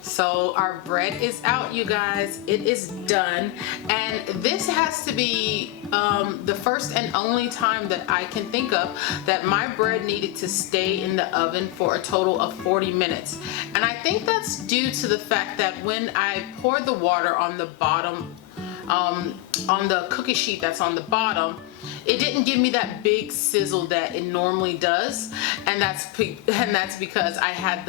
So our bread is out, you guys. It is done, and this has to be the first and only time that I can think of that my bread needed to stay in the oven for a total of 40 minutes. And I think that's due to the fact that when I poured the water on the bottom, on the cookie sheet that's on the bottom, it didn't give me that big sizzle that it normally does, and that's because I had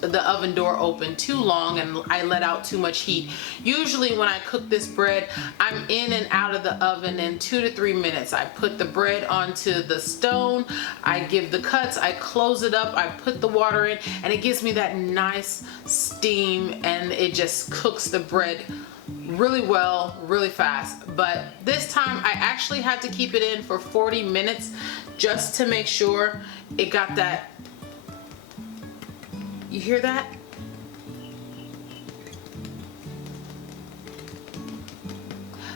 the oven door open too long and I let out too much heat. Usually when I cook this bread, I'm in and out of the oven in 2 to 3 minutes. I put the bread onto the stone, I give the cuts, I close it up, I put the water in, and it gives me that nice steam, and it just cooks the bread really well, really fast. But this time I actually had to keep it in for 40 minutes just to make sure it got that. You hear that?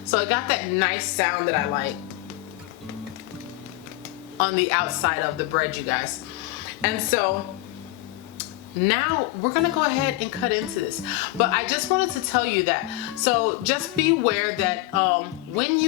So it got that nice sound that I like on the outside of the bread, you guys. And so now we're gonna go ahead and cut into this. But I just wanted to tell you that, so just beware that when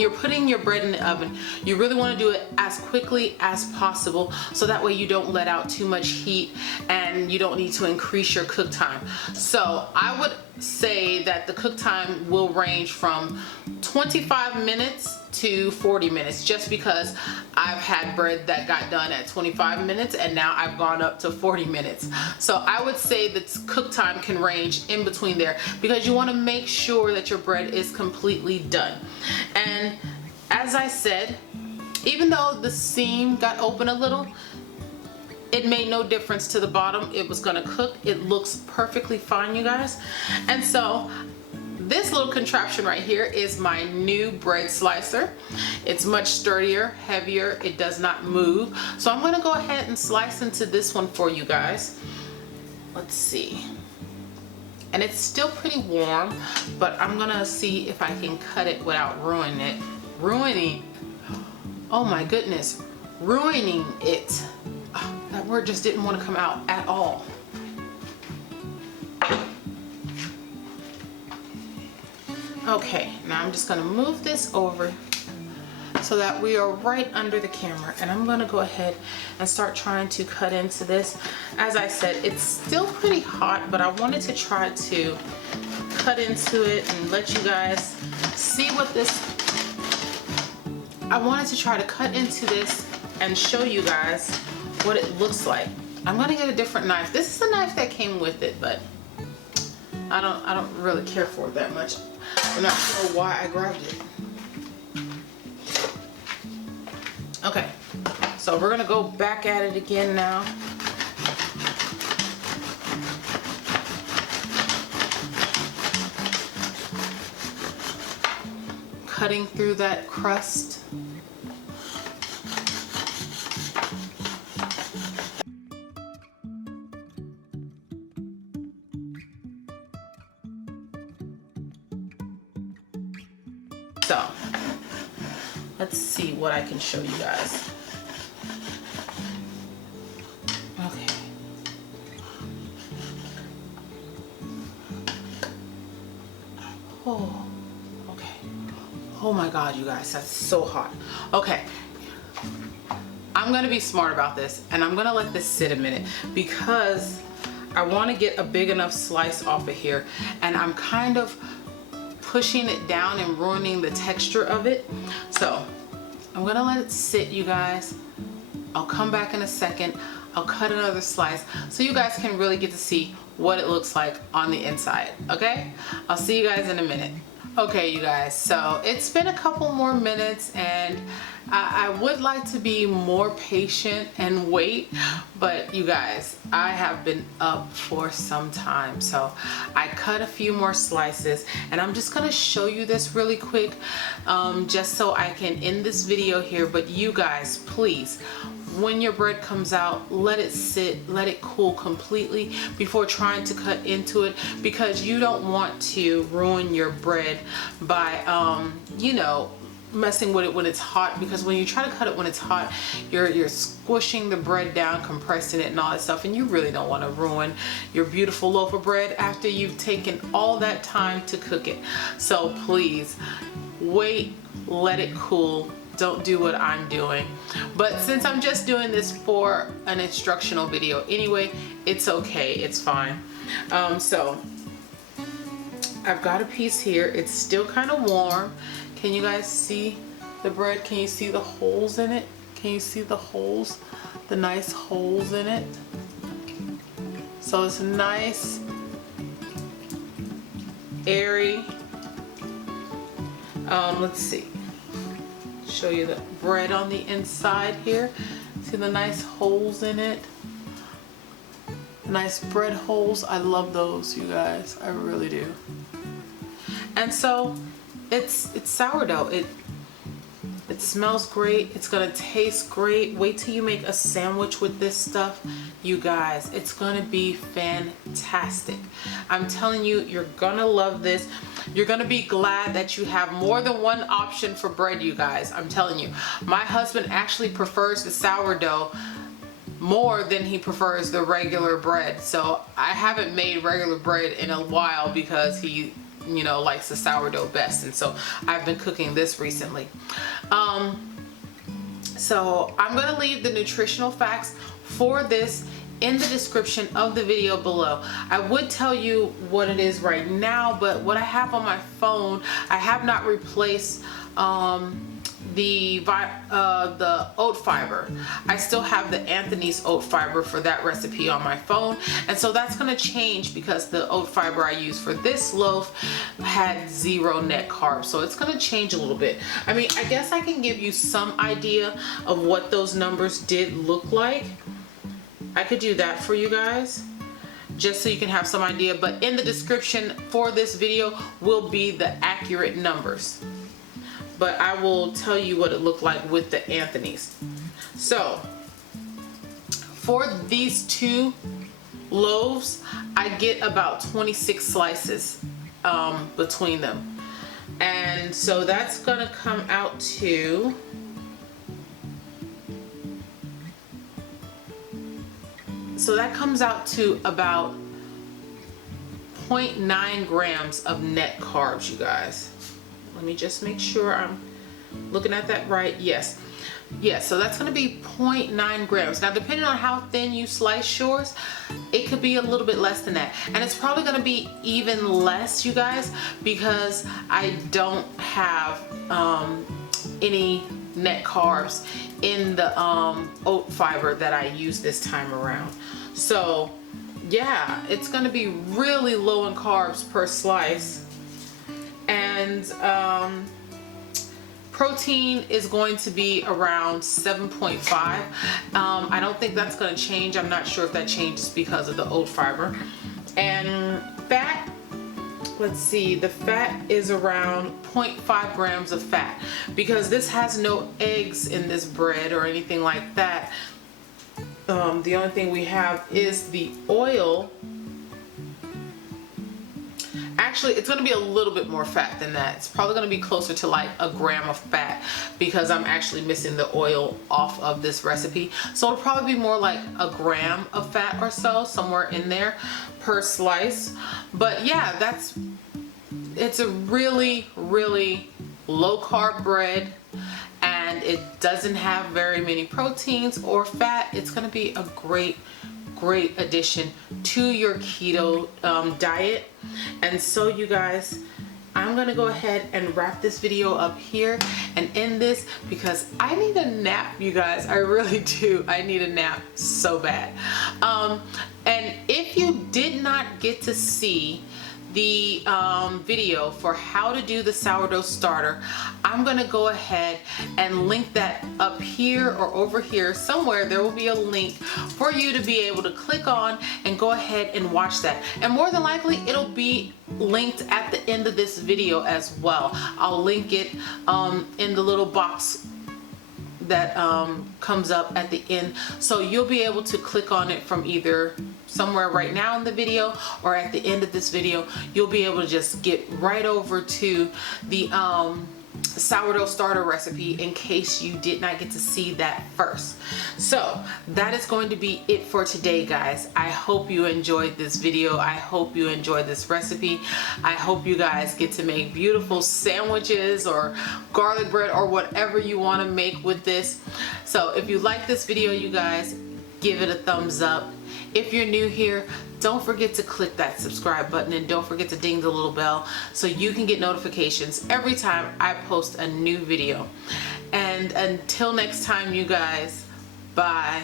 you're putting your bread in the oven, you really want to do it as quickly as possible, so that way you don't let out too much heat and you don't need to increase your cook time. So I would say that the cook time will range from 25 minutes to 40 minutes, just because I've had bread that got done at 25 minutes and now I've gone up to 40 minutes. So I would say that cook time can range in between there, because you want to make sure that your bread is completely done. And as I said, even though the seam got open a little, it made no difference to the bottom. It was gonna cook. It looks perfectly fine, you guys. And so this little contraption right here is my new bread slicer. It's much sturdier, heavier, it does not move. So I'm gonna go ahead and slice into this one for you guys. Let's see. And it's still pretty warm, but I'm gonna see if I can cut it without ruining it. Oh my goodness, ruining it. Oh, that word just didn't want to come out at all. Okay, now I'm just gonna move this over so that we are right under the camera, and I'm gonna go ahead and start trying to cut into this. As I said, it's still pretty hot, but I wanted to try to cut into it and let you guys see what this, I wanted to try to cut into this and show you guys what it looks like. I'm gonna get a different knife. This is a knife that came with it, but I don't really care for it that much. I'm not sure why I grabbed it. Okay, so we're gonna go back at it again now. Cutting through that crust. So, let's see what I can show you guys. Okay. Oh, okay. Oh my God, you guys, that's so hot. Okay. I'm gonna be smart about this, and I'm gonna let this sit a minute, because I want to get a big enough slice off of here, and I'm kind of pushing it down and ruining the texture of it. So I'm gonna let it sit, you guys. I'll come back in a second. I'll cut another slice so you guys can really get to see what it looks like on the inside, okay? I'll see you guys in a minute. Okay, you guys, so it's been a couple more minutes, and I would like to be more patient and wait, but you guys, I have been up for some time. So I cut a few more slices, and I'm just gonna show you this really quick, just so I can end this video here. But you guys, please, when your bread comes out, let it sit, let it cool completely before trying to cut into it, because you don't want to ruin your bread by you know, messing with it when it's hot, because when you try to cut it when it's hot, you're squishing the bread down, compressing it and all that stuff, and you really don't want to ruin your beautiful loaf of bread after you've taken all that time to cook it. So please wait, let it cool. Don't do what I'm doing. But since I'm just doing this for an instructional video anyway, it's okay, it's fine. So I've got a piece here. It's still kind of warm. Can you guys see the bread? Can you see the holes in it? Can you see the holes? The nice holes in it? So it's nice, airy. Let's see. Show you the bread on the inside here. See the nice holes in it? Nice bread holes. I love those, you guys. I really do. And so it's sourdough. It smells great. It's gonna taste great. Wait till you make a sandwich with this stuff, you guys. It's gonna be fantastic. I'm telling you, you're gonna love this. You're gonna be glad that you have more than one option for bread, you guys. I'm telling you. My husband actually prefers the sourdough more than he prefers the regular bread. So I haven't made regular bread in a while because he, you know, likes the sourdough best, and so I've been cooking this recently. So I'm gonna leave the nutritional facts for this in the description of the video below. I would tell you what it is right now, but what I have on my phone, I have not replaced the oat fiber. I still have the Anthony's oat fiber for that recipe on my phone, and so that's going to change because the oat fiber I use for this loaf had 0 net carbs, so it's going to change a little bit. I mean, I guess I can give you some idea of what those numbers did look like. I could do that for you guys just so you can have some idea, but in the description for this video will be the accurate numbers. But I will tell you what it looked like with the Anthony's. So for these 2 loaves, I get about 26 slices between them. And so that's gonna come out to about 0.9 grams of net carbs, you guys. Let me just make sure I'm looking at that right. Yes, so that's going to be 0.9 grams. Now, depending on how thin you slice yours, it could be a little bit less than that. And it's probably going to be even less, you guys, because I don't have any net carbs in the oat fiber that I use this time around. So yeah, it's going to be really low in carbs per slice. And protein is going to be around 7.5. I don't think that's going to change. I'm not sure if that changes because of the oat fiber. And fat, let's see, the fat is around 0.5 grams of fat, because this has no eggs in this bread or anything like that. The only thing we have is the oil. Actually, it's going to be a little bit more fat than that. It's probably going to be closer to like a gram of fat, because I'm actually missing the oil off of this recipe. So it'll probably be more like a gram of fat or so, somewhere in there per slice. But yeah, it's a really, really low carb bread, and it doesn't have very many proteins or fat. It's going to be a great addition to your keto diet. And so you guys, I'm gonna go ahead and wrap this video up here and end this, because I need a nap, you guys. I really do. I need a nap so bad. And if you did not get to see the video for how to do the sourdough starter, I'm gonna go ahead and link that up here or over here somewhere. There will be a link for you to be able to click on and go ahead and watch that. And more than likely, it'll be linked at the end of this video as well. I'll link it in the little box that comes up at the end, so you'll be able to click on it from either somewhere right now in the video or at the end of this video. You'll be able to just get right over to the sourdough starter recipe in case you did not get to see that first. So that is going to be it for today, guys. I hope you enjoyed this video. I hope you enjoyed this recipe. I hope you guys get to make beautiful sandwiches or garlic bread or whatever you want to make with this. So if you like this video, you guys, give it a thumbs up. If you're new here, don't forget to click that subscribe button, and don't forget to ding the little bell so you can get notifications every time I post a new video. And until next time, you guys, bye.